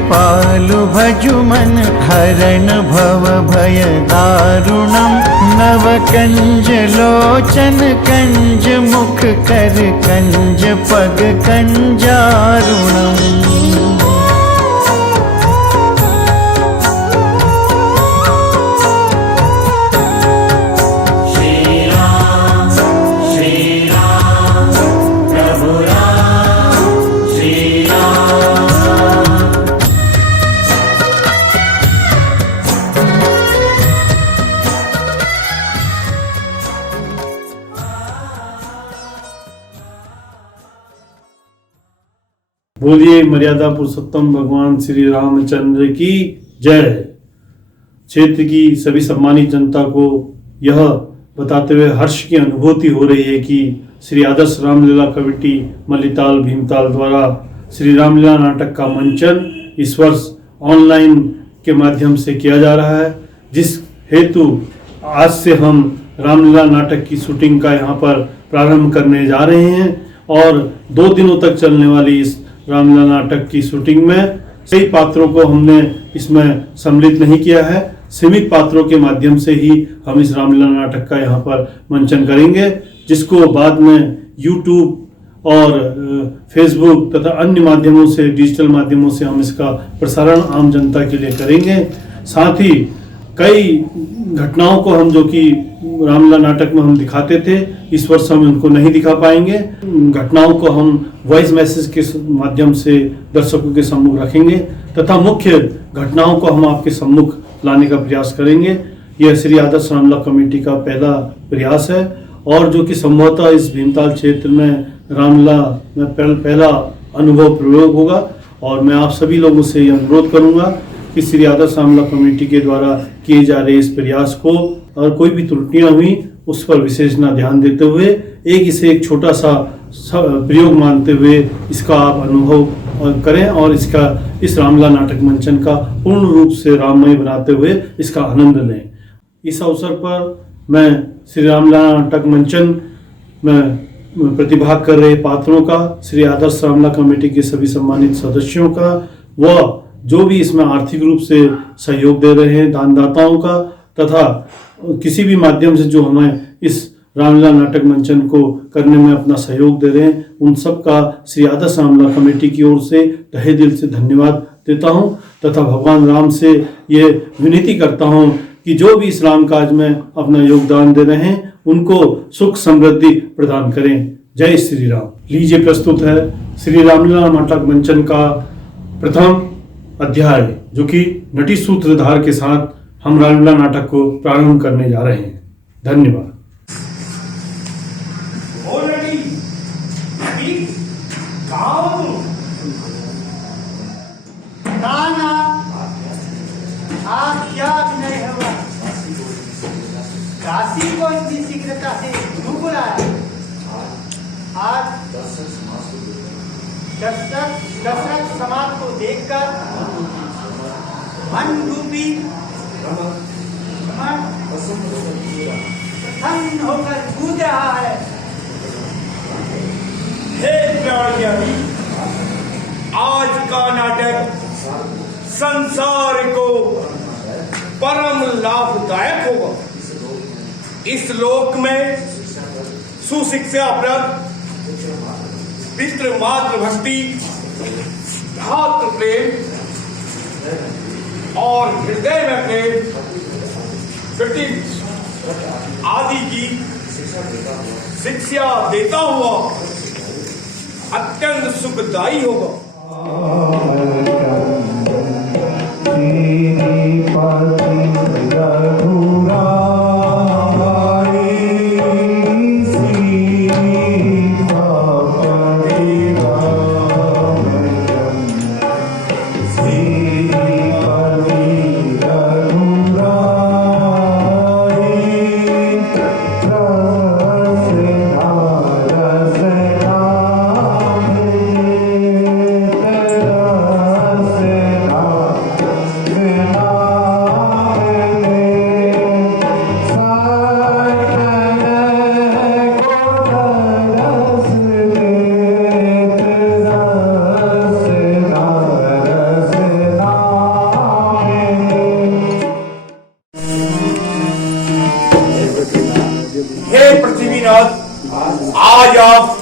कृपालु भजुमन हरण भव भय दारुणम नव कंज लोचन कंज मुख कर कंज पग कंजारुणम। बोलिए मर्यादा पुरुषोत्तम भगवान श्री रामचंद्र की जय। क्षेत्र की सभी सम्मानित जनता को यह बताते हुए हर्ष की अनुभूति हो रही है कि श्री आदर्श रामलीला कमेटी मल्लीताल भीमताल द्वारा श्री रामलीला नाटक का मंचन इस वर्ष ऑनलाइन के माध्यम से किया जा रहा है, जिस हेतु आज से हम रामलीला नाटक की शूटिंग का यहाँ पर प्रारंभ करने जा रहे हैं और 2 दिनों तक चलने वाली इस रामलीला नाटक की शूटिंग में कई पात्रों को हमने इसमें सम्मिलित नहीं किया है। सीमित पात्रों के माध्यम से ही हम इस रामलीला नाटक का यहाँ पर मंचन करेंगे, जिसको बाद में YouTube और फेसबुक तथा अन्य माध्यमों से, डिजिटल माध्यमों से हम इसका प्रसारण आम जनता के लिए करेंगे। साथ ही कई घटनाओं को हम जो कि रामलीला नाटक में हम दिखाते थे, इस वर्ष हम उनको नहीं दिखा पाएंगे। घटनाओं को हम वॉइस मैसेज के माध्यम से दर्शकों के सम्मुख रखेंगे तथा मुख्य घटनाओं को हम आपके सम्मुख लाने का प्रयास करेंगे। यह श्री आदर्श रामलीला कमेटी का पहला प्रयास है और जो कि संभवतः इस भीमताल क्षेत्र में रामलीला में पहला अनुभव प्रयोग होगा। और मैं आप सभी लोगों से यह अनुरोध करूंगा कि श्री आदर्श रामलीला कमेटी के द्वारा किए जा रहे इस प्रयास को और कोई भी त्रुटियां हुई उस पर विशेष न ध्यान देते हुए इसे एक छोटा सा प्रयोग मानते हुए इसका आप अनुभव करें और इस रामलीला नाटक मंचन का पूर्ण रूप से राममय बनाते हुए इसका आनंद लें। इस अवसर पर मैं श्री रामलीला नाटक मंचन में प्रतिभाग कर रहे पात्रों का, श्री आदर्श रामलीला कमेटी के सभी सम्मानित सदस्यों का व जो भी इसमें आर्थिक रूप से सहयोग दे रहे हैं दानदाताओं का तथा किसी भी माध्यम से जो हमें इस रामलीला नाटक मंचन को करने में अपना सहयोग दे रहे हैं, उन सब का श्री आदर्श रामलीला कमेटी की ओर से तहे दिल से धन्यवाद देता हूं तथा भगवान राम से ये विनती करता हूं कि जो भी इस राम काज में अपना योगदान दे रहे हैं उनको सुख समृद्धि प्रदान करें। जय श्री राम। लीजिए प्रस्तुत है श्री रामलीला नाटक मंचन का प्रथम अध्याय, जो कि नटी सूत्रधार के साथ हम रामलीला नाटक को प्रारंभ करने जा रहे हैं। धन्यवाद। काशी को इतनी शीघ्रता से क्यों बुलाया? आज दशरथ समाज को देखकर मन रूपी प्रसन्न होकर कूद रहा है। हे प्राणी, आज का नाटक संसार को परम लाभदायक होगा। इस लोक में सुशिक्षाप्रद पितृ मातृ भक्ति, भ्रातृ प्रेम और हृदय में प्रेम, कृति आदि की शिक्षा देता हुआ अत्यंत सुखदायी होगा। आज आप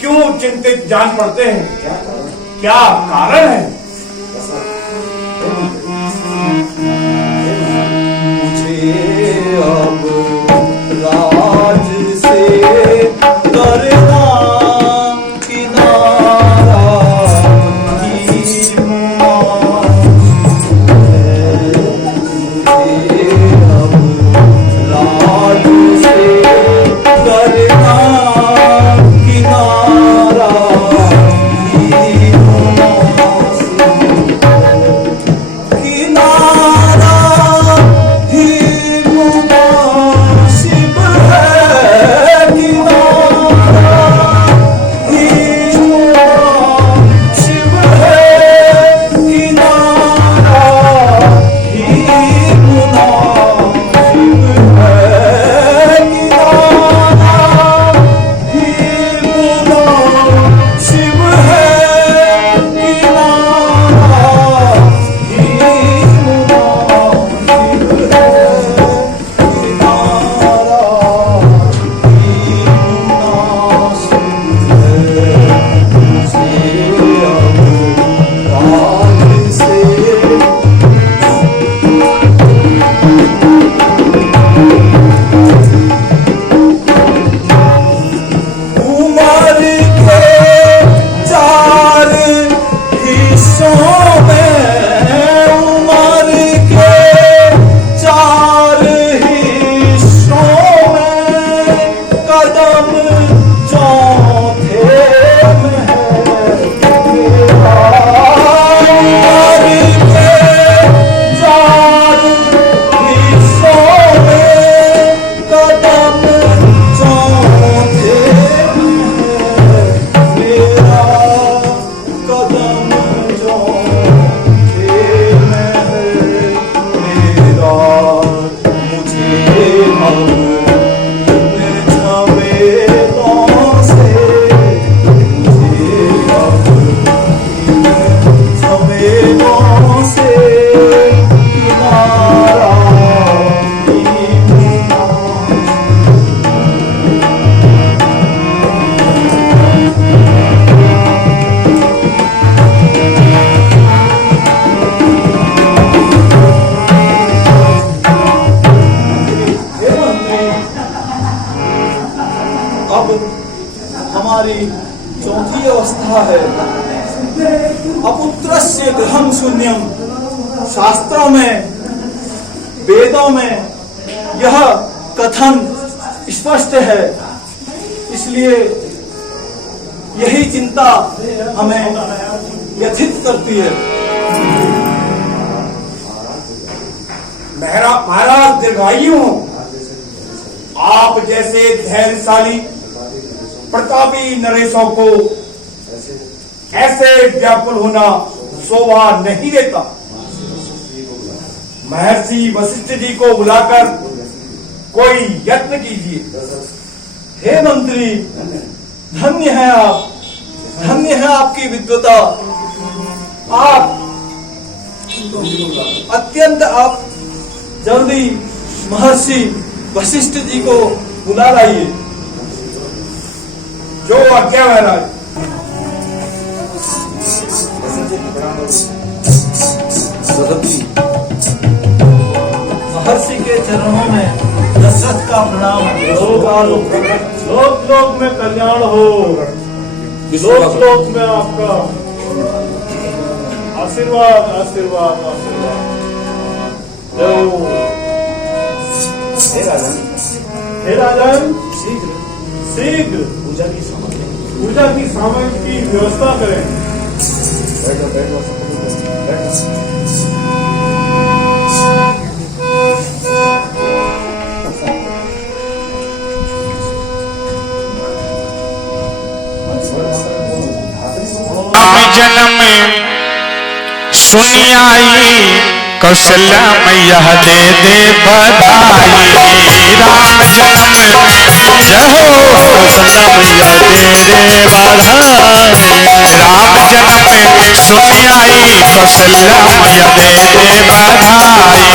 क्यों चिंतित जान पड़ते हैं? क्या कारण है? मुझे अब राज से करना किनारा की मुझे अब राज से करना किनारा किनारा ही मुनासिब है, किनारा ही मुनासिब है, किनारा ही मुनासिब है, किनारा ही मुनासिब है, हमारी चौथी अवस्था है अपुत्रस्य गृहं शून्यम। शास्त्रों में, वेदों में यह कथन स्पष्ट है, इसलिए यही चिंता हमें व्यथित करती है। महाराज दीर्घायु हो। आप जैसे धैर्यशाली प्रतापी नरेशों को ऐसे व्याकुल होना शोभा नहीं देता। महर्षि वशिष्ठ जी को बुलाकर कोई यत्न कीजिए। हे मंत्री, धन्य है आप, धन्य है आपकी विद्वता। आप अत्यंत आप जल्दी महर्षि वशिष्ठ जी को बुला लाइए। जो आज्ञा महाराज। महर्षि के चरणों में दशरथ का प्रणाम। लोक लोक में कल्याण हो, लोक लोक में आपका आशीर्वाद आशीर्वाद आशीर्वाद। हे राजन, शीघ्र पूजा की सामग्री की व्यवस्था करें। जन्म सुनी आई कौशल्या मैया दे दे बधाई। राम जन्म रहो कौशल्या मैया दे दे बधाई। राम जन्म सुनी आई कौशल्या मैया दे दे बधाई।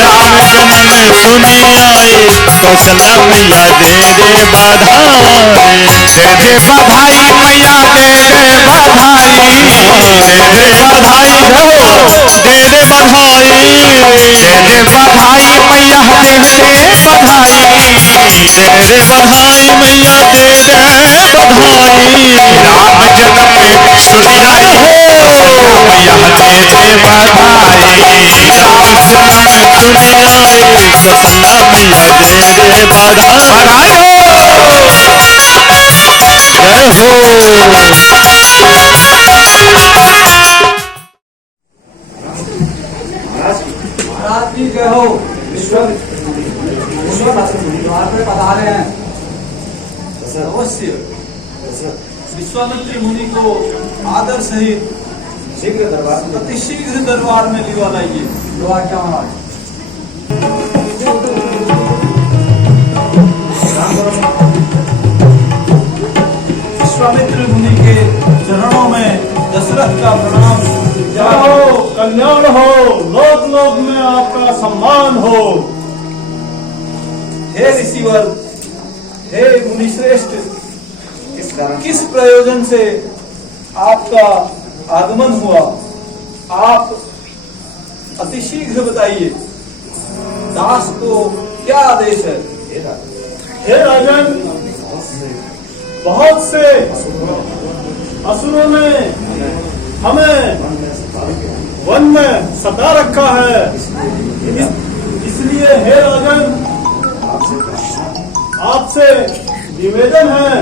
राम जन्म सुनी आई कौशल्या मैया दे दे बधाई, दे दे बधाई मैया दे दे बधाई, दे दे बधाई हो, दे दे बधाई, दे दे बधाई मैया दे दे बधाई, दे दे बधाई मैया दे दे बधाई। राम जन्म में सुनियाई हो मैया दे दे बधाई, राम जन्म में दुनियाई कौशल्या मैया दे दे बधाई हो। जय हो। महाराज जी जय हो। द्वार पे पधारे हैं। अवश्य विश्वामित्र मुनि को आदर सहित अतिशीघ्र दरबार में लिवा लाइए। क्या महाराज? विश्वामित्र मुनि के चरणों में दशरथ का प्रणाम। जाओ, कल्याण हो, लोक लोक में आपका सम्मान हो। हे ऋषिवर, हे मुनिश्रेष्ठ, किस प्रयोजन से आपका आगमन हुआ? आप अतिशीघ्र बताइए। दास को क्या आदेश है? हे राजन, बहुत से असुरों ने हमें वन में सता रखा है। इसलिए हे राजन, आपसे निवेदन है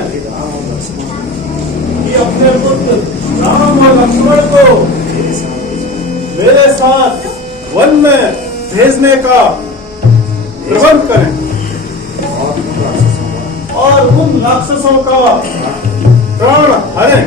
कि अपने पुत्र राम और लक्ष्मण को मेरे साथ वन में भेजने का प्रबंध करें और उन राक्षसों का प्राण हरें।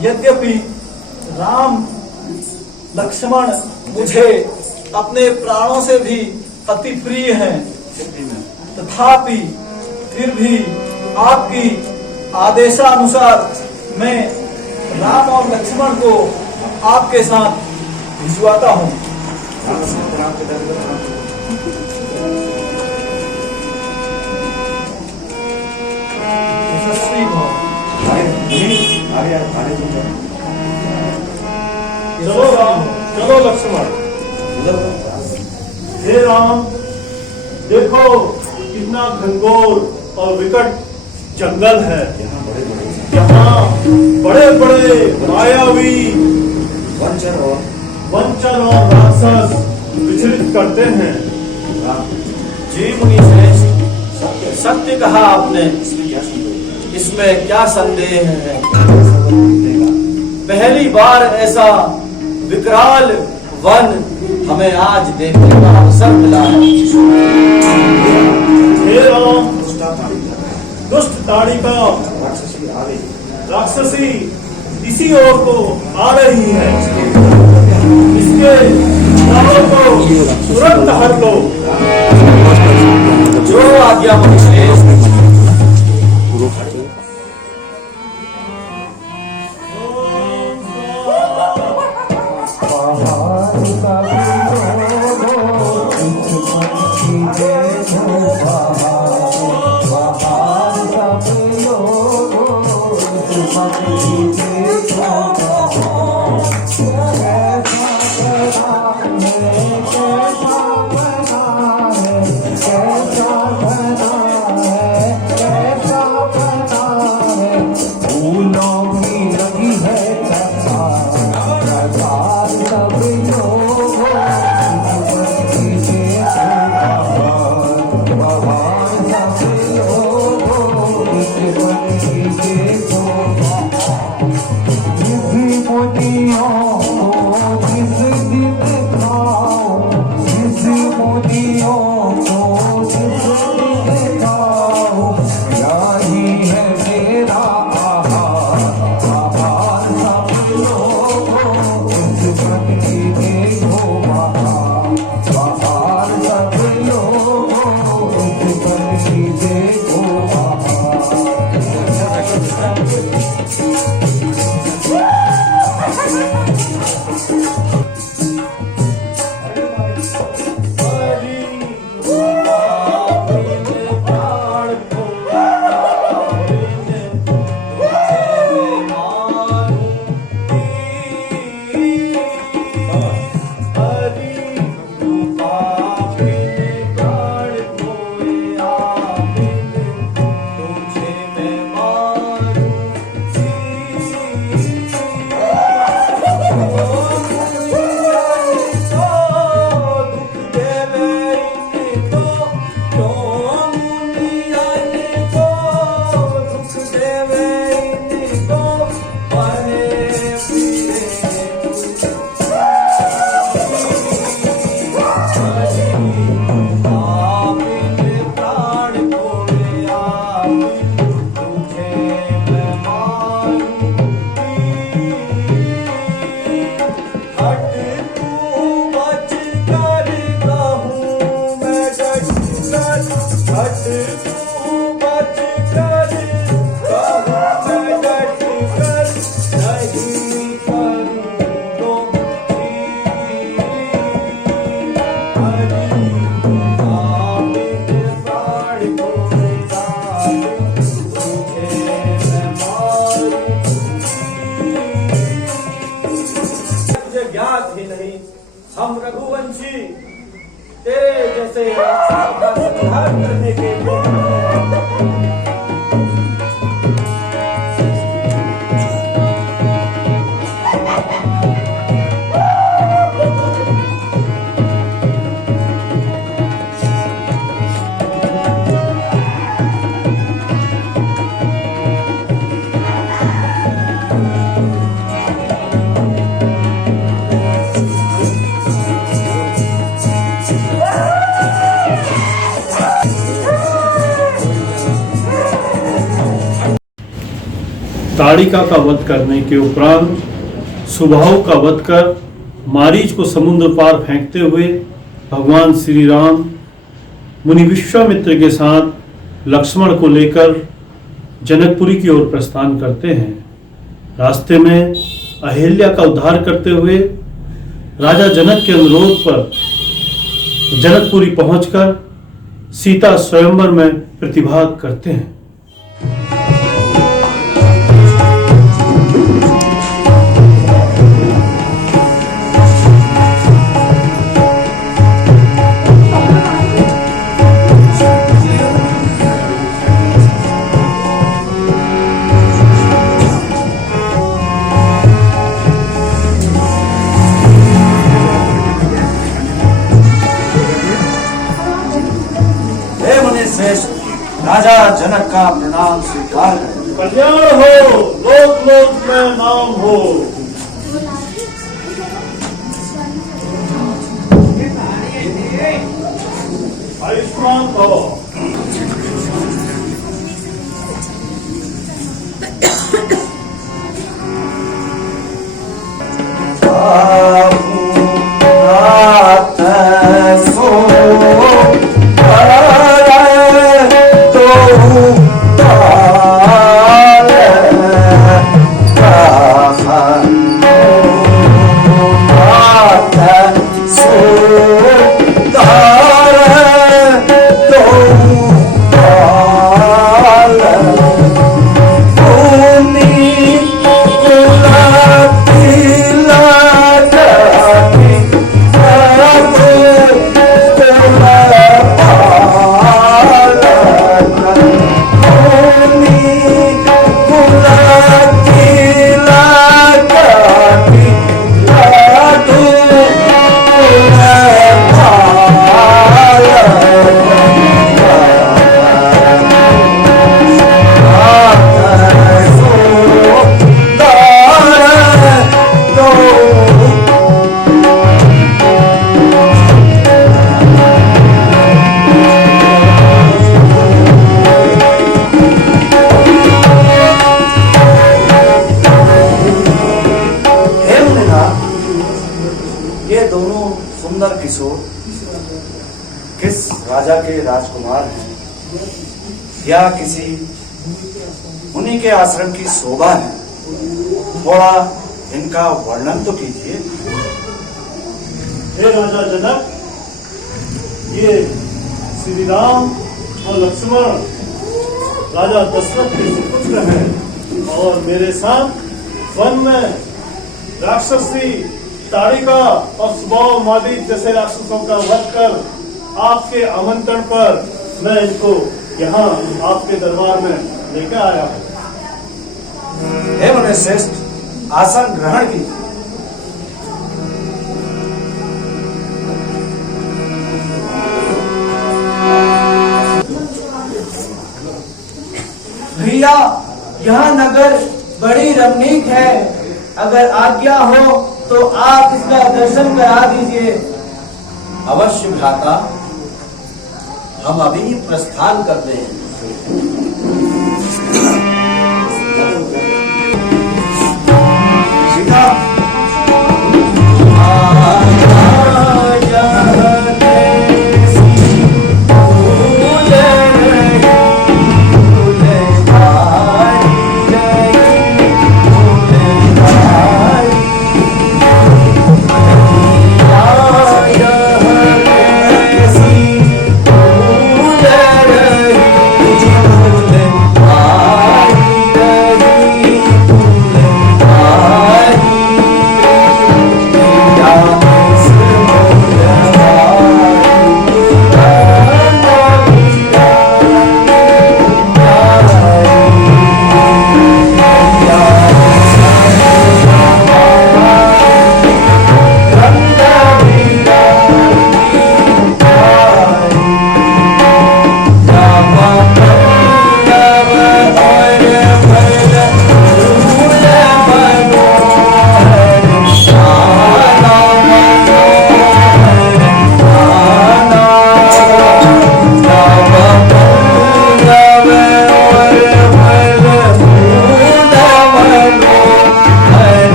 यद्यपि राम लक्ष्मण मुझे अपने प्राणों से भी अति प्रिय हैं, तथापि फिर भी आपकी आदेशानुसार मैं राम और लक्ष्मण को आपके साथ भिजवाता हूँ। यशस्वी भव। चलो राम, चलो लक्ष्मण। हे राम, देखो कितना घनघोर और विकट जंगल है। यहाँ बड़े बड़े मायावी वंचन और राक्षस विचलित करते हैं। जी मुनि श्रेष्ठ, सत्य कहा आपने, इसमें क्या संदेह है। पहली बार ऐसा विकराल वन हमें आज देखने का अवसर मिला है। हे राम, दुष्ट ताड़िका राक्षसी इसी ओर को आ रही है। इसके प्राणों को तुरंत हर लो। जो आज्ञा मुनि श्रेष्ठ। हम रघुवंशी तेरे जैसे राक्षसों का संहार करने के लिए ताड़िका का वध करने के उपरांत सुबाहु का वध कर मारीच को समुद्र पार फेंकते हुए भगवान श्री राम मुनि विश्वामित्र के साथ लक्ष्मण को लेकर जनकपुरी की ओर प्रस्थान करते हैं। रास्ते में अहिल्या का उद्धार करते हुए राजा जनक के अनुरोध पर जनकपुरी पहुंचकर सीता स्वयंवर में प्रतिभाग करते हैं। राजा जनक का प्रणाम स्वीकार करें। कल्याण हो, लोक लोक में नाम हो। आयुष्मान भव। किस राजा के राजकुमार हैं या किसी मुनि के आश्रम की शोभा है? थोड़ा इनका वर्णन तो कीजिए। हे राजा जनक, ये श्री राम और लक्ष्मण राजा दशरथ के सुपुत्र हैं और मेरे साथ वन में राक्षसी ताड़िका और सुबाहु मारीच जैसे राक्षसों का वध कर आपके आमंत्रण पर मैं इनको यहाँ आपके दरबार में लेकर आया हूँ। हे मुनि श्रेष्ठ, आसन ग्रहण कीजिए। भैया, यह नगर बड़ी रमणीक है। अगर आज्ञा हो तो आप इसका दर्शन करा दीजिए। अवश्य भ्राता, हम अभी प्रस्थान करते हैं। सीता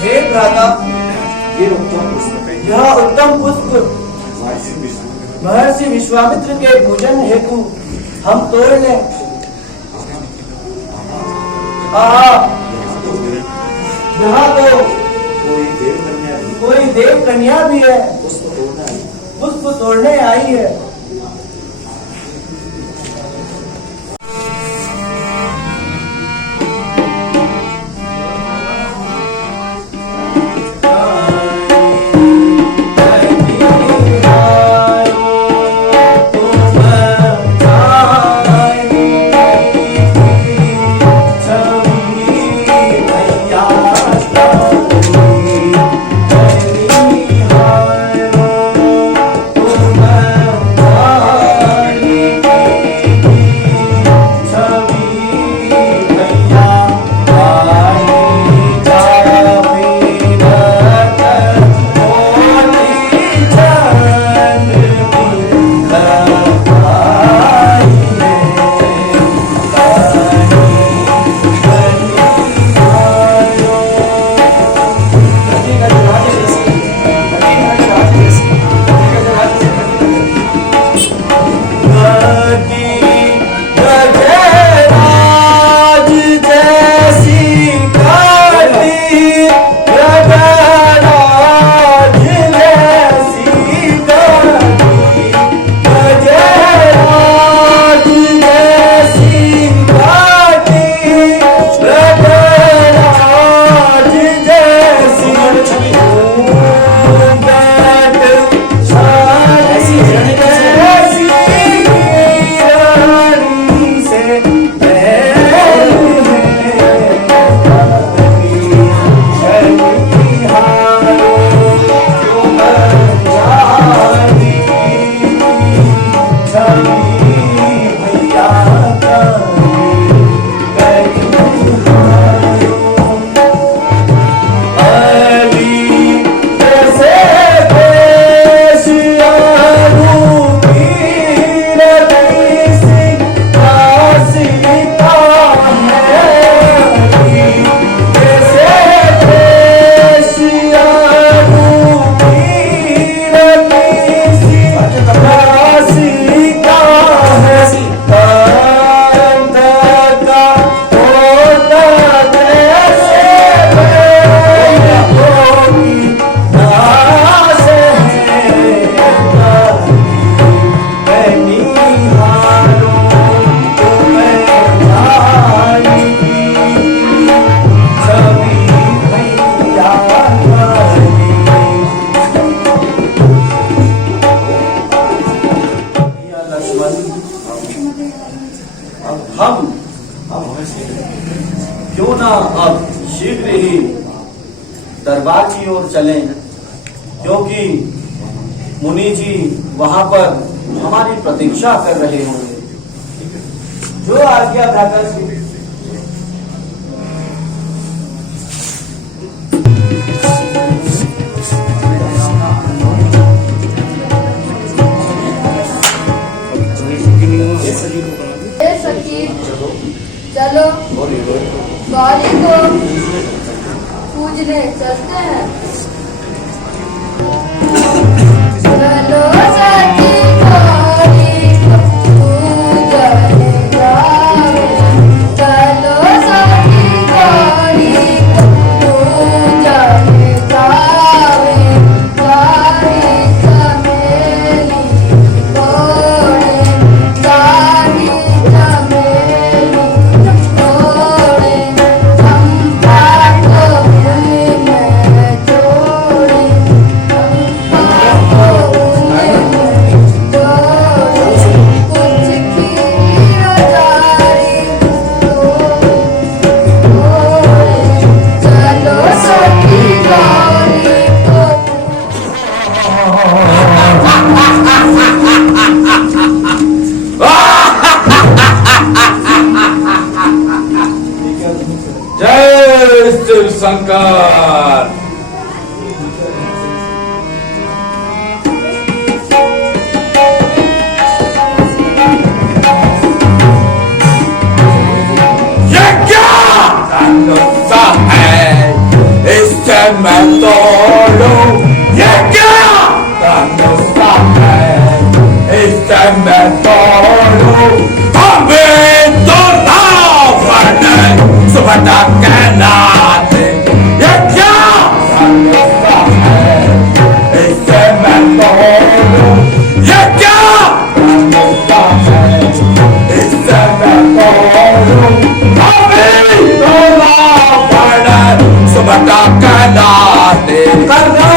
हे भ्राता, ये उत्तम पुष्प है। यह उत्तम पुष्प महर्षि विश्वामित्र के पूजन हेतु हम तोड़ लें। यहाँ तो कोई देव कन्या भी है, पुष्प तोड़ने आई है। क्यों ना अब शीघ्र ही दरबार की ओर चलें, क्योंकि मुनि जी वहां पर हमारी प्रतीक्षा कर रहे होंगे। जो आज्ञा भ्राता श्री। चलो गौरी को पूजने चलते हैं। चलो सखी गौरी को पूजने जावे, चलो सखी गौरी को पूजने जावे। गारी चमेली तोड़े, गारी चमेली तोड़े, चंपा को फूल में जोड़े, चंपा को फूल में जोड़े, कुछ खीर जारी तोड़े। चलो सखी गौरी को जय शिव शंकर। ये क्या गुस्सा है? इससे मैं तोड़ूं ये क्या धनुषा है, इसे मैं तोड़ूं हमें तो रावण सुभटा कहलाते, ये क्या धनुषा है, इसे मैं तोड़ूं ये क्या धनुषा है, इसे मैं तोड़ूं हमें तो रावण सुभटा कहलाते। कर दो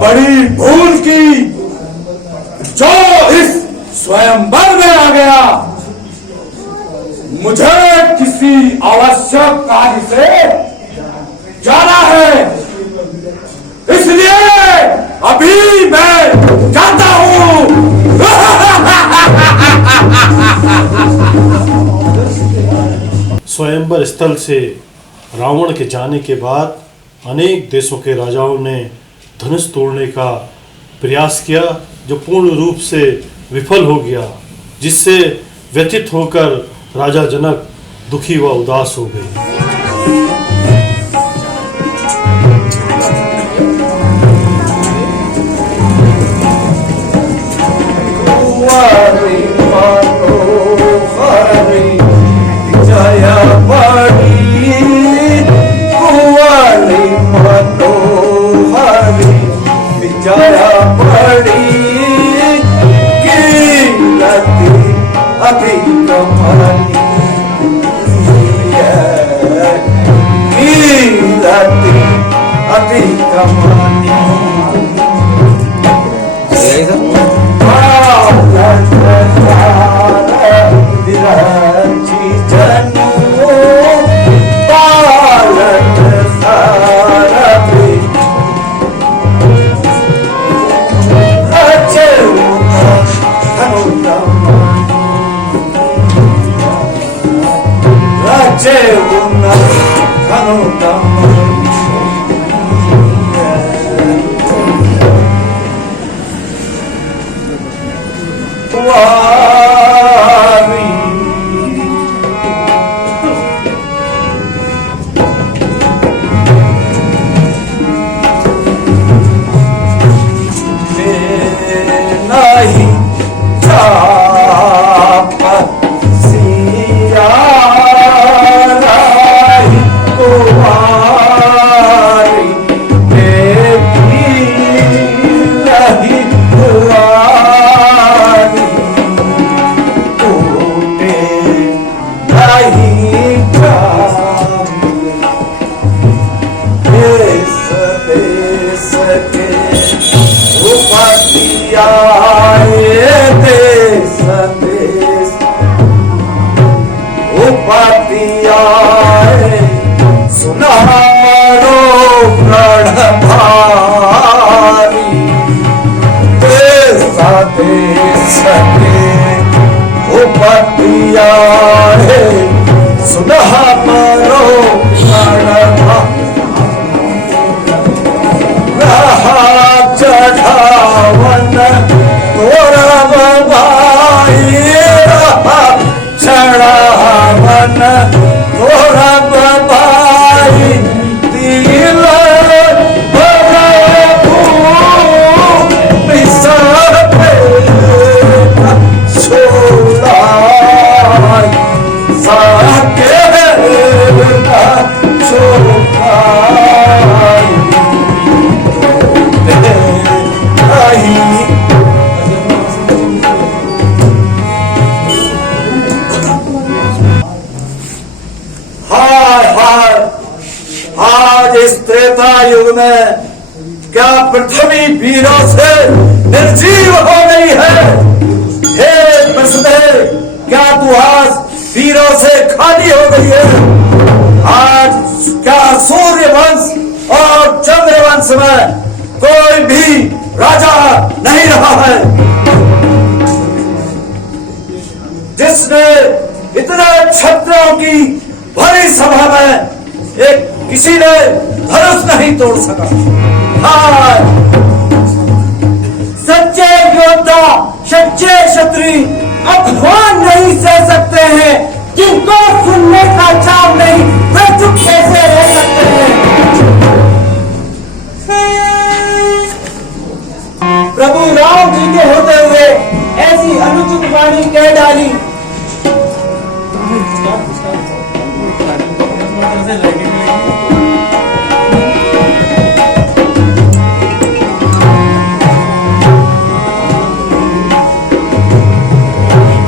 बड़ी भूल की जो इस स्वयंवर में आ गया, मुझे किसी आवश्यक कार्य से जाना है, इसलिए अभी मैं जाता हूं। स्वयंवर स्थल से रावण के जाने के बाद अनेक देशों के राजाओं ने धनुष तोड़ने का प्रयास किया, जो पूर्ण रूप से विफल हो गया, जिससे व्यथित होकर राजा जनक दुखी व उदास हो गए। पृथ्वी वीरों से निर्जीव हो गई है। हे क्या तू आज वीरों से खाली हो गई है? आज क्या सूर्य वंश और चंद्र वंश में कोई भी राजा नहीं रहा है जिसने इतने छत्रों की भरी सभा में एक किसी ने धनुष नहीं तोड़ सका। हाँ, सच्चे योद्धा, सच्चे क्षत्रिय अपमान नहीं सह सकते हैं। जिनको सुनने का चाव नहीं, वे चुप कैसे रह सकते हैं? प्रभु राम जी के होते हुए ऐसी अनुचित वाणी कह डाली।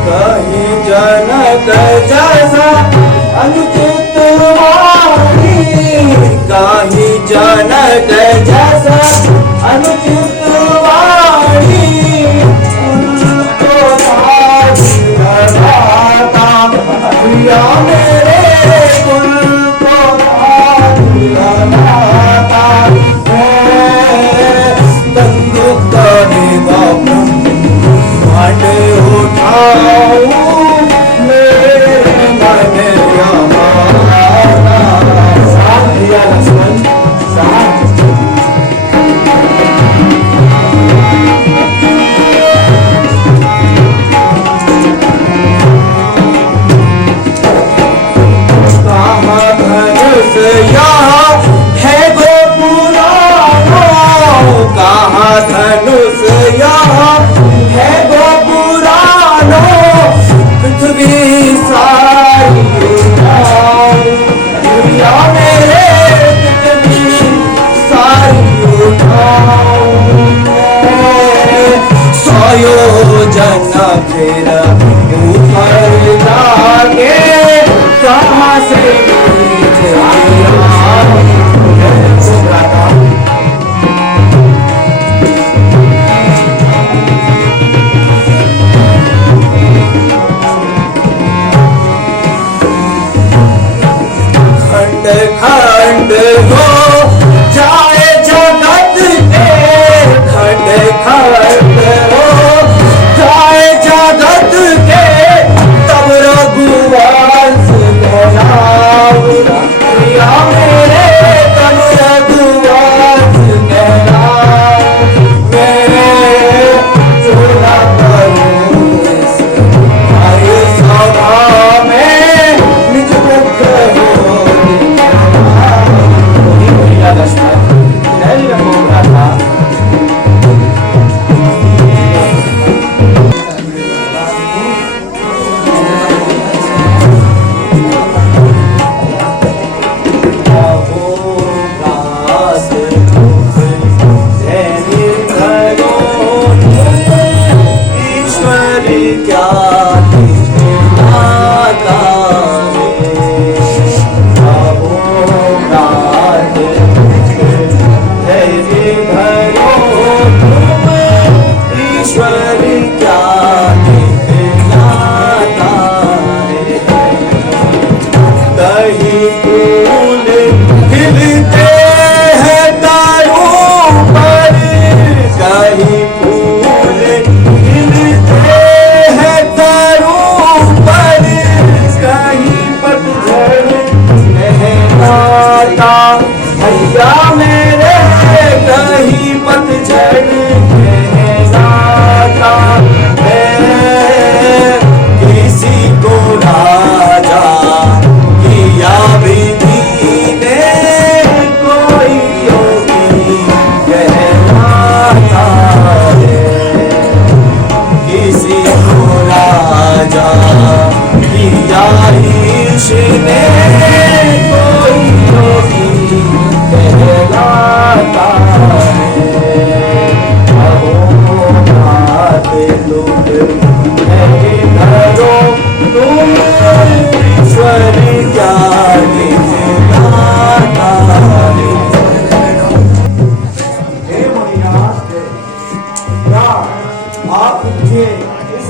कहीं जनक जैसा अनुचित वाणी, कहीं जनक जैसा अनुचित वाणी, उनको दाद लगाता प्रिया मेरे कुल को दाद लगाता है। बंदूक करेगा ब्रह्मांड उठाऊं मेरे मन यमाना। साथ दिया लक्ष्मण, साथ। कहाँ धनुष यहाँ है गो पुरानो, कहाँ धनुष यहाँ है गो पुरानो, पृथ्वी सारी उठाऊं दुनिया मेरे, पृथ्वी सारी उठाऊं। सयोजन फिर ऊपर जाके कहाँ से नीचे आऊं? खंड खंड हो जाए जगत के, खंड खंड हो जाए जगत के, तब रघुवंश कहलाऊं प्रिया मेरे, तब रघुवंश कहलाऊं। मैं चोला करूं इस हर सभा में, निज मुख हो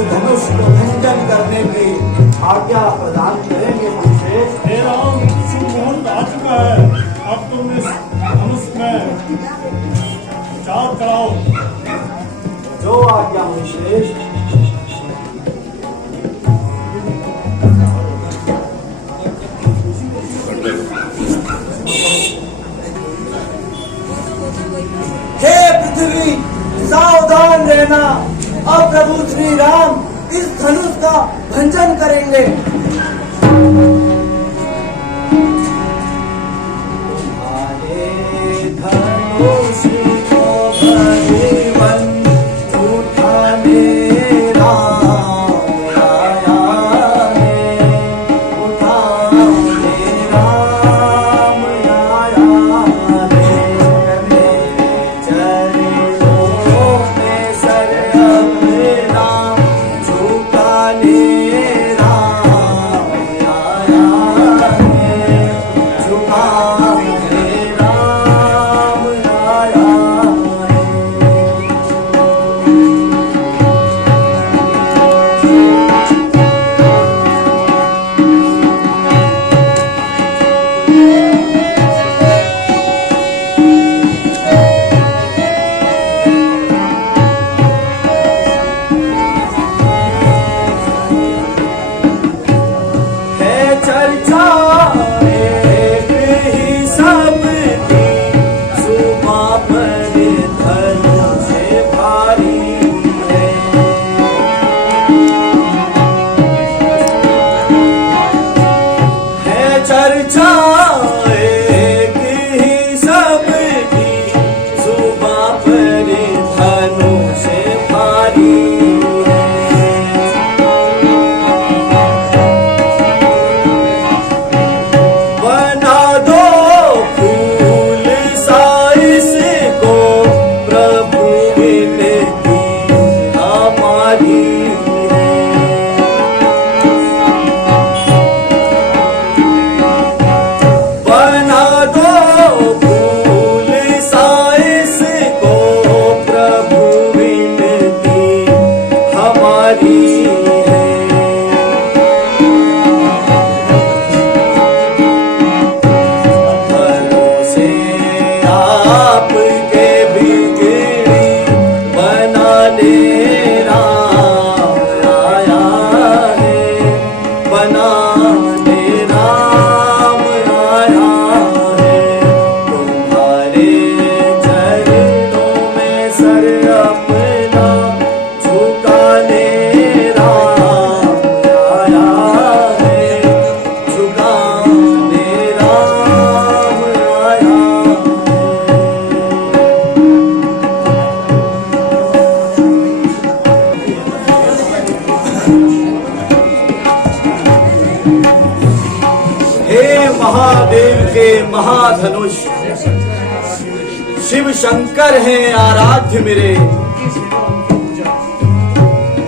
धनुष को भंजन करने की आज्ञा प्रदान करेंगे मुझसे। हे राम, शुभ मुहूर्त आ चुका है, अब तुम इस धनुष में चाल कराओ। जो आज्ञा मुझसे। हे पृथ्वी, सावधान रहना, अब प्रभु श्री राम इस धनुष का भंजन करेंगे। धनुष को भगवन उठाने राम आया है, उठाने राम आया है। मेरे चरणों में सर अपना झुकाने राम आया है, झुकाने राम आया है। है चर्चा एक ही सबकी, सुबह पर धनुष भारी है। है चर्चा एक ही सबकी, सुबह पर धनुष भारी है। बना दो फूल साइस को प्रभु विनती हमारी है। बना दो फूल साइस को प्रभु विनती हमारी है। भरोसे आपके बिगड़ी बनाने राम आया है, बनाने राम आया है। तुम्हारे चरणों में सर अपना झुकाने राम आया है, झुकाने राम आया है। हे महादेव के महाधनुष, शिव शंकर हैं आराध्य मेरे।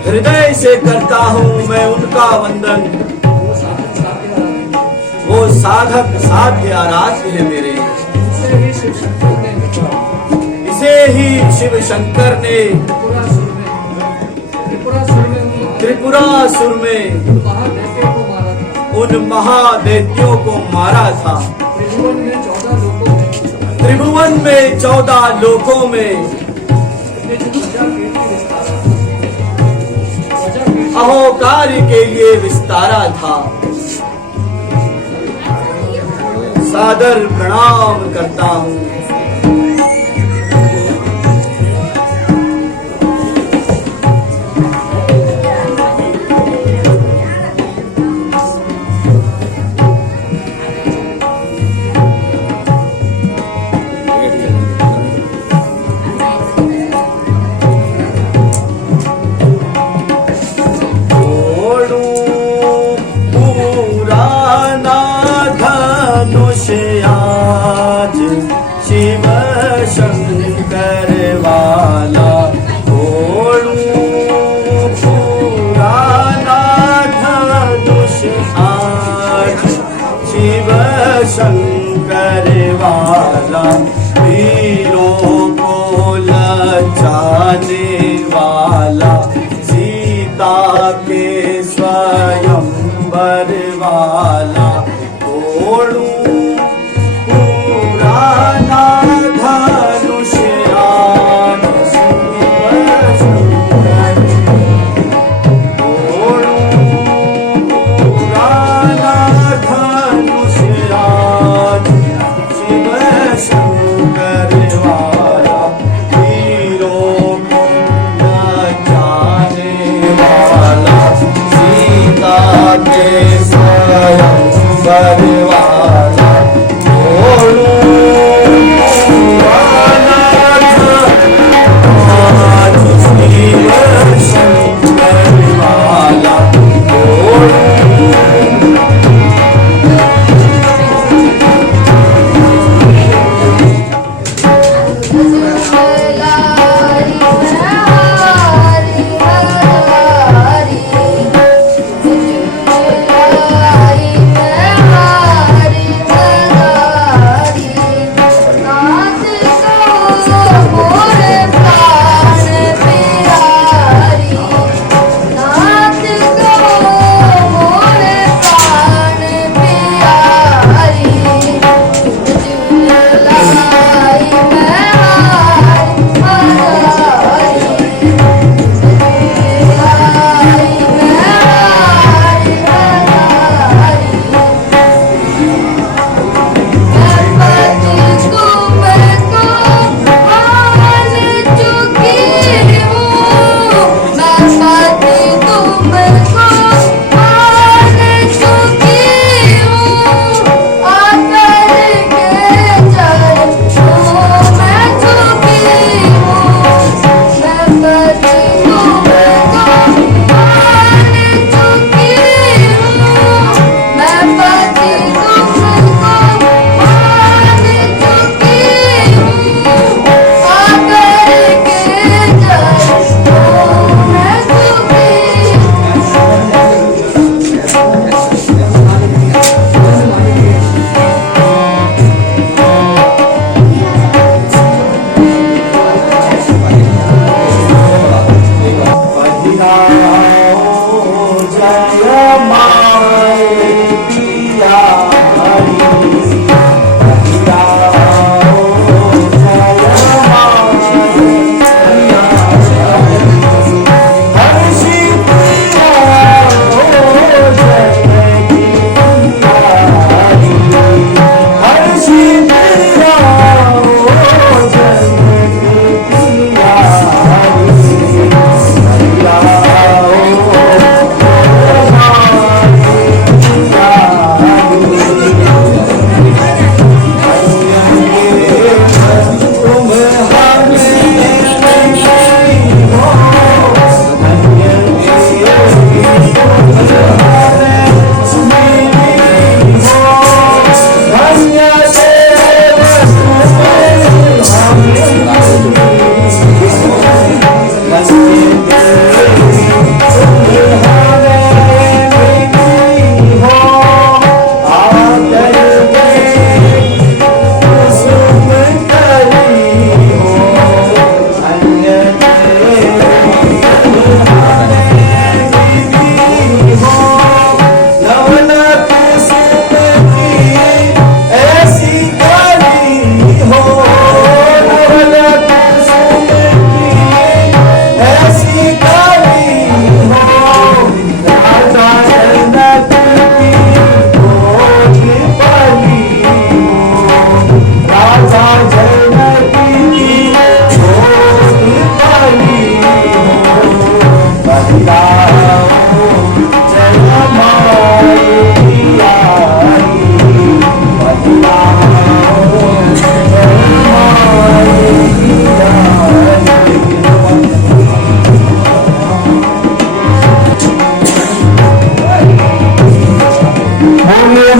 हृदय से करता हूँ मैं उनका वंदन, वो साधक साध्य आराध्य है मेरे। इसे ही शिव शंकर ने त्रिपुरासुर में उन महादैत्यों को मारा था। त्रिभुवन में 14 लोकों में अहोकार के लिए विस्तारा था। सादर प्रणाम करता हूँ। पुराना धनुष आज शिव के स्वयंवर वाला तोड़ूं पुराना धनुष आज पुराना धनुष आज शिव शंकर वाला हीरों को न जाने वाला सीता के स्वयंवर वाला पुराना आज शिव शंकर वाला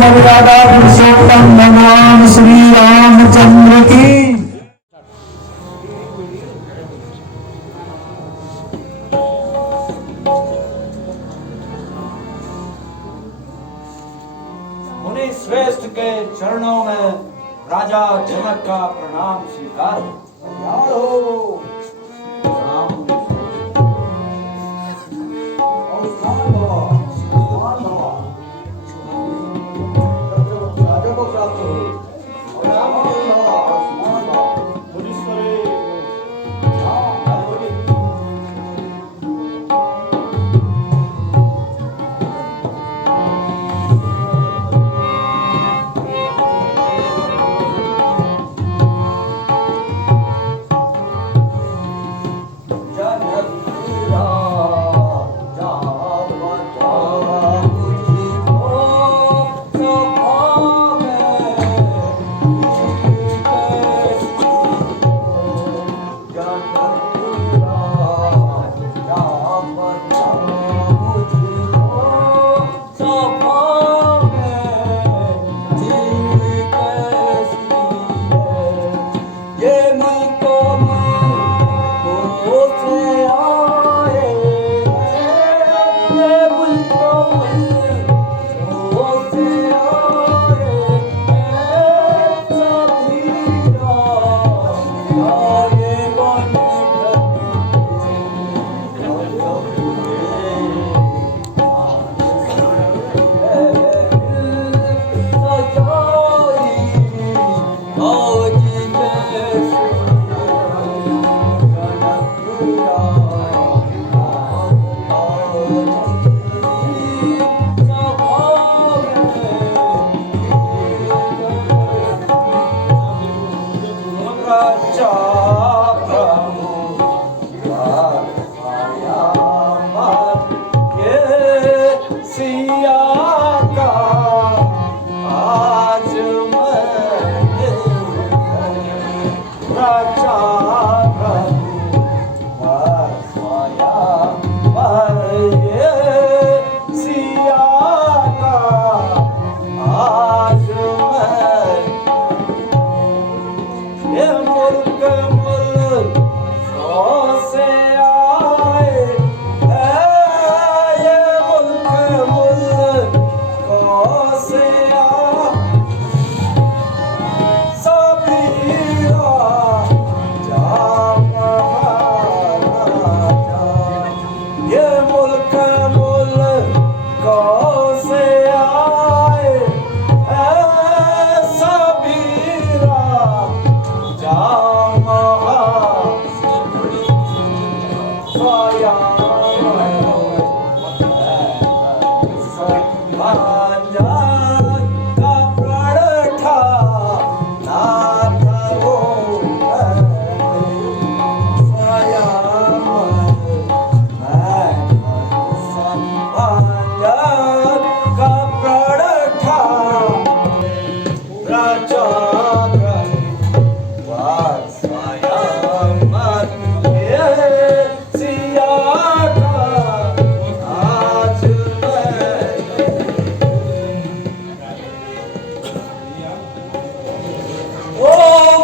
मर्यादा पुरुषोत्तम भगवान श्री रामचंद्र की। मुनि श्रेष्ठ के चरणों में राजा जनक का प्रणाम स्वीकार हो। राजा को प्राप्त हो।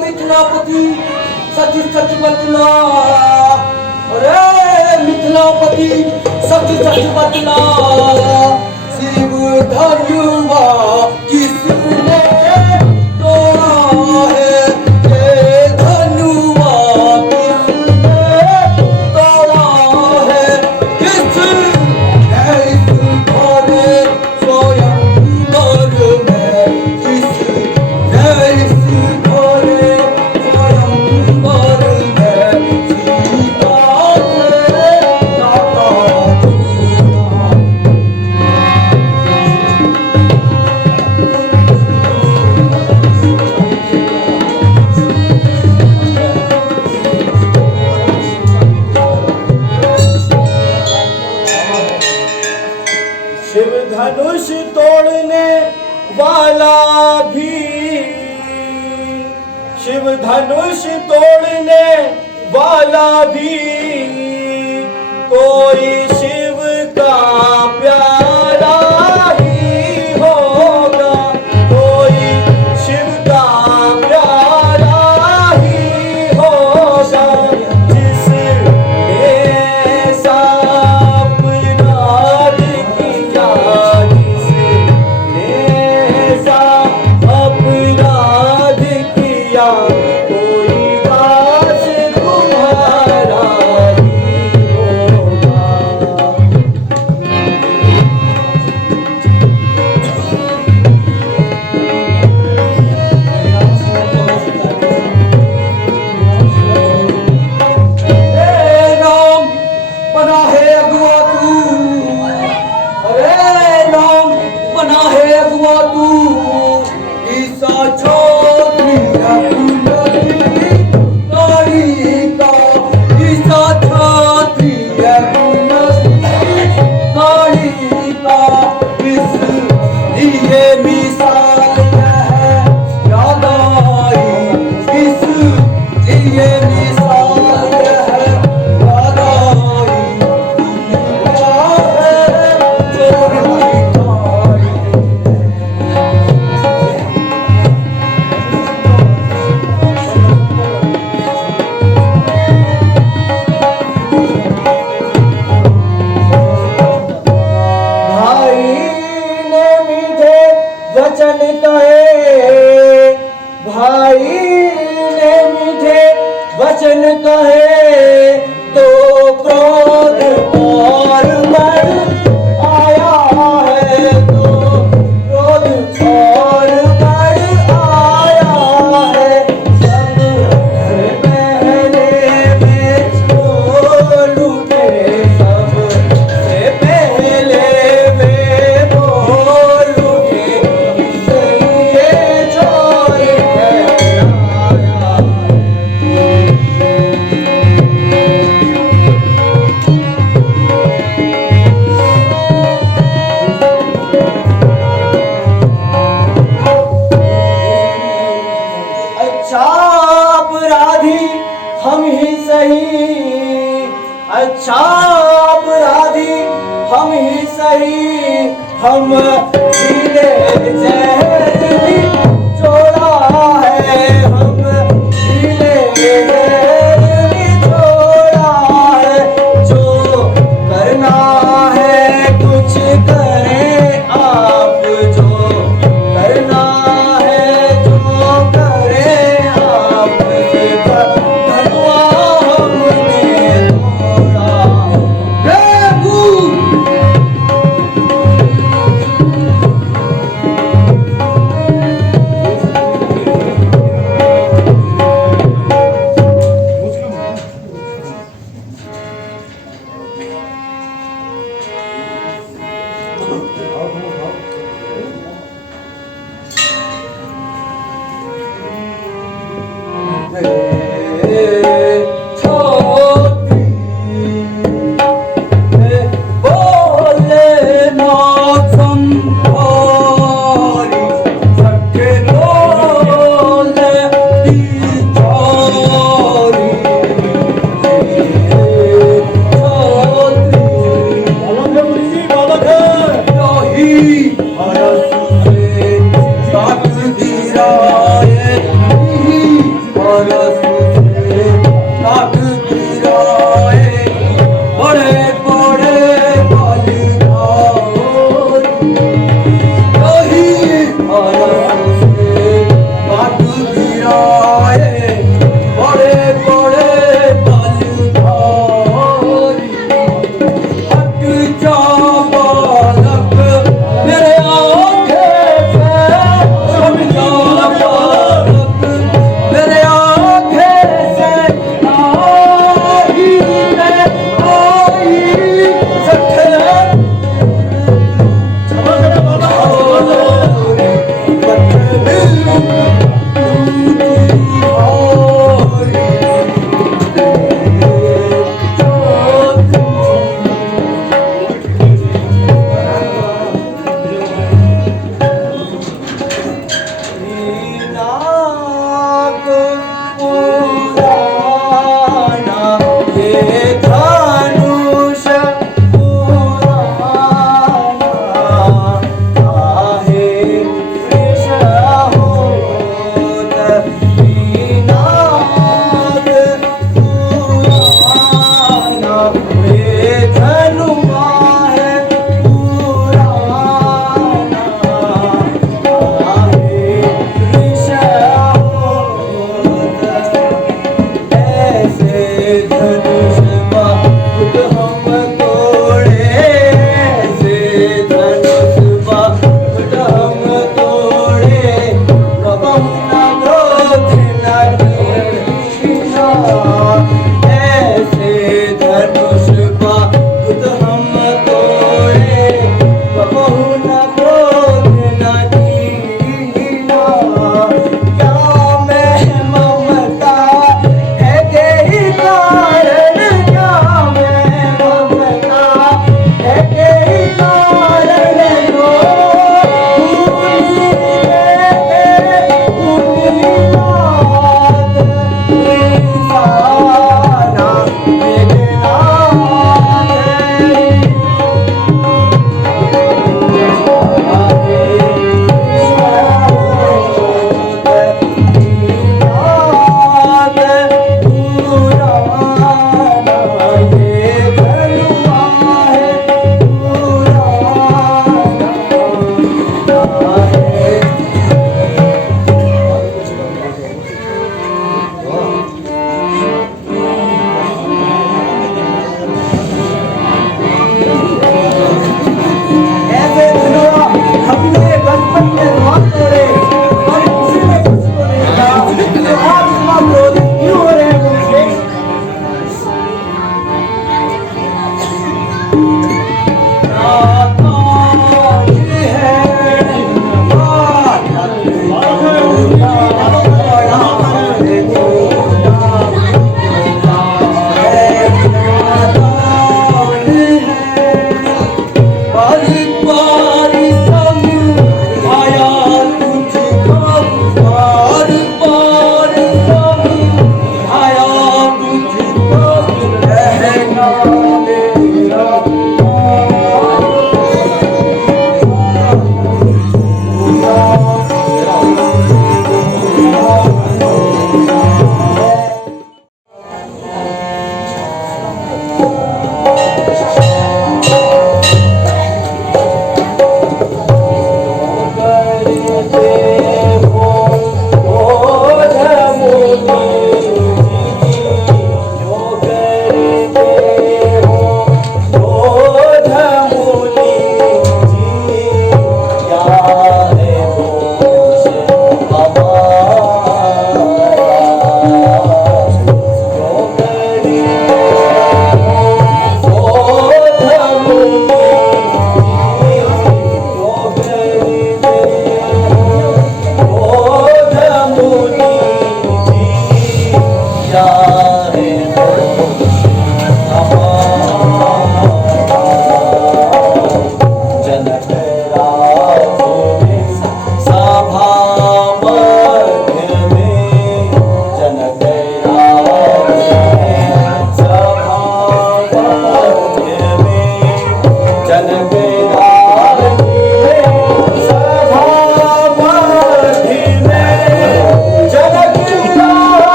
मिथिलापति सच सच बतला, अरे मिथिलापति सच सच बतला, शिव धनुआ किसने तोड़ा है, ये धनुआ किसने तोड़ा है, किसने इस घोड़े स्वयंवर में, किसने इस घोड़े स्वयंवर में सीता के दाता चूड़ा। शिव धनुष तोड़ने वाला भी, शिव धनुष तोड़ने वाला भी कोई शिव का प्यारा ही होगा, कोई शिव का प्यारा ही होगा, जिसने साप राज किया, जिसने साप अपराध किया, कोई वास तुम्हारा ही होगा। सही हम जीने जहर भी छोड़ा है, हम जीने जहर भी छोड़ा है। जो करना है कुछ करें आप, जो करना है जो करें आप, धनुआ हमने तोड़ा। प्रभु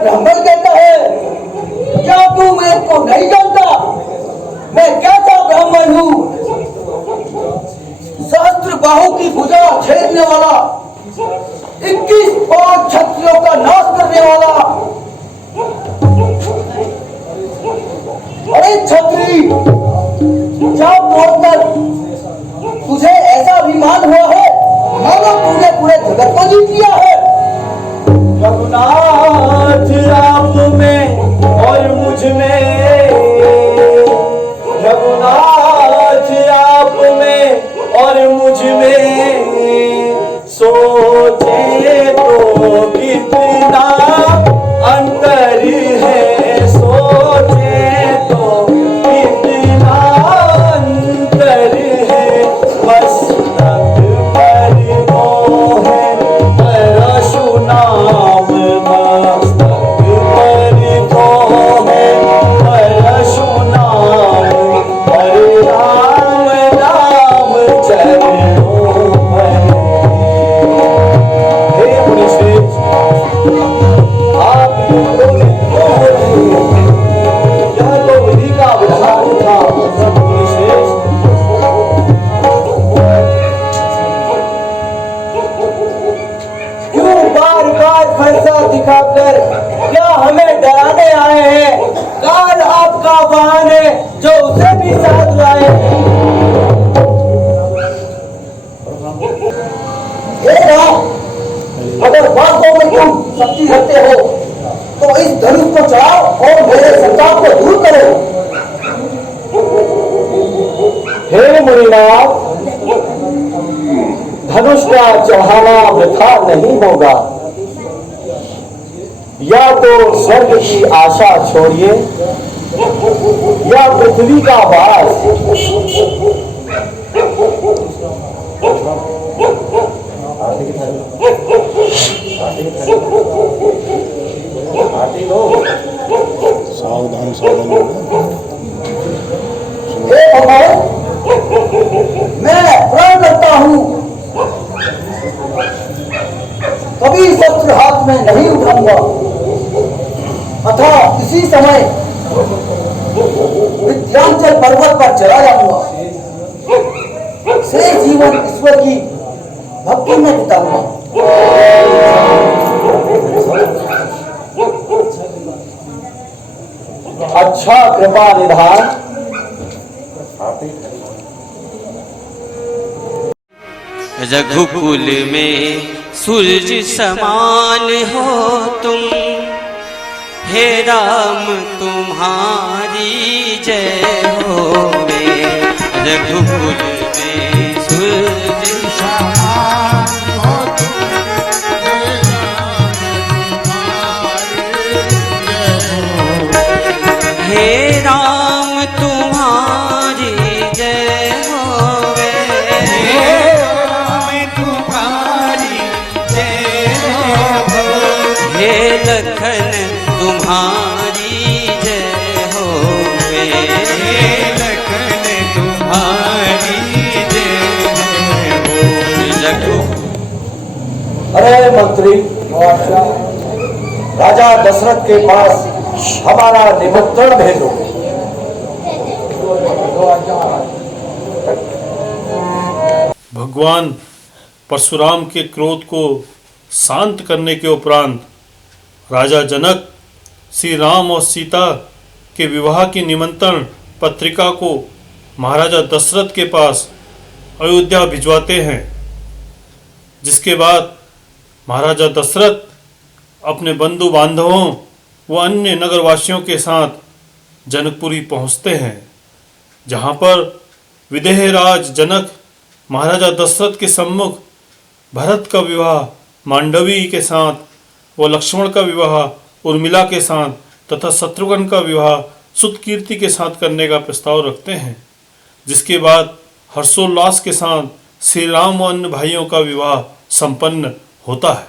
ब्राह्मण कहता है? क्या तू मेरे को नहीं जानता? मैं कैसा ब्राह्मण हूँ? सहस्त्र बाहु की भुजा छेदने वाला, 21 पांच क्षत्रियों का नाश करने वाला। अरे छत्री, क्या बोलकर तुझे ऐसा अभिमान हुआ है मानो तूने पूरे जगत को जीत लिया है। रघुनाथ आप में और मुझ में, रघुनाथ आप में और मुझ में, सोचे तो कितना अंतर है, सोचे तो कितना अंतर है, मस्तक पर मोह परशुनाम, मस्तक पर मोह परशुनाम, और राम नाम चरणों में। हे मुनिश्रेष्ठ, आप लोगों ने यह तो विधि का विधान था। मुनिश्रेष्ठ, क्यों बार बार फरसा दिखाकर क्या हमें डराने आए हैं? काल आपका वाहन है जो उसे भी साथ लाए। हे राम, अगर वास्तव में तुम शक्ति रखते हो तो इस धनुष को चढ़ाओ और मेरे संताप को दूर करो। हे मुनिनाथ, धनुष का चढ़ाना वृथा नहीं होगा। या तो स्वर्ग की आशा छोड़िए या पृथ्वी का वास। सावधान सावधान। हे भगवान, मैं प्रण करता हूँ कभी शस्त्र हाथ में नहीं उठाऊंगा, अतः इसी समय विद्यांचल पर्वत पर चला जाऊंगा। शेष जीवन ईश्वर की भक्ति में बिताऊंगा। अच्छा कृपा निधान। रघुकुल में सूरज समान हो तुम, हे राम तुम्हारी जय होवे। रघुकुल में सूरज समान हो तुम, हे राम तुम्हारी जय होवे। हे राम तुम्हारी जय होवे, हे लखन तुम्हारी जय होवे, हे लखन तुम्हारी जय होवे। अरे मंत्री, राजा दशरथ के पास हमारा निमंत्रण भेजो। भगवान परशुराम के क्रोध को शांत करने के उपरांत राजा जनक श्री राम और सीता के विवाह की निमंत्रण पत्रिका को महाराजा दशरथ के पास अयोध्या भिजवाते हैं, जिसके बाद महाराजा दशरथ अपने बंधु बांधवों व अन्य नगरवासियों के साथ जनकपुरी पहुंचते हैं, जहां पर विदेहराज जनक महाराजा दशरथ के सम्मुख भरत का विवाह मांडवी के साथ व लक्ष्मण का विवाह उर्मिला के साथ तथा शत्रुघ्न का विवाह सुतकीर्ति के साथ करने का प्रस्ताव रखते हैं, जिसके बाद हर्षोल्लास के साथ श्री राम व अन्य भाइयों का विवाह संपन्न होता है।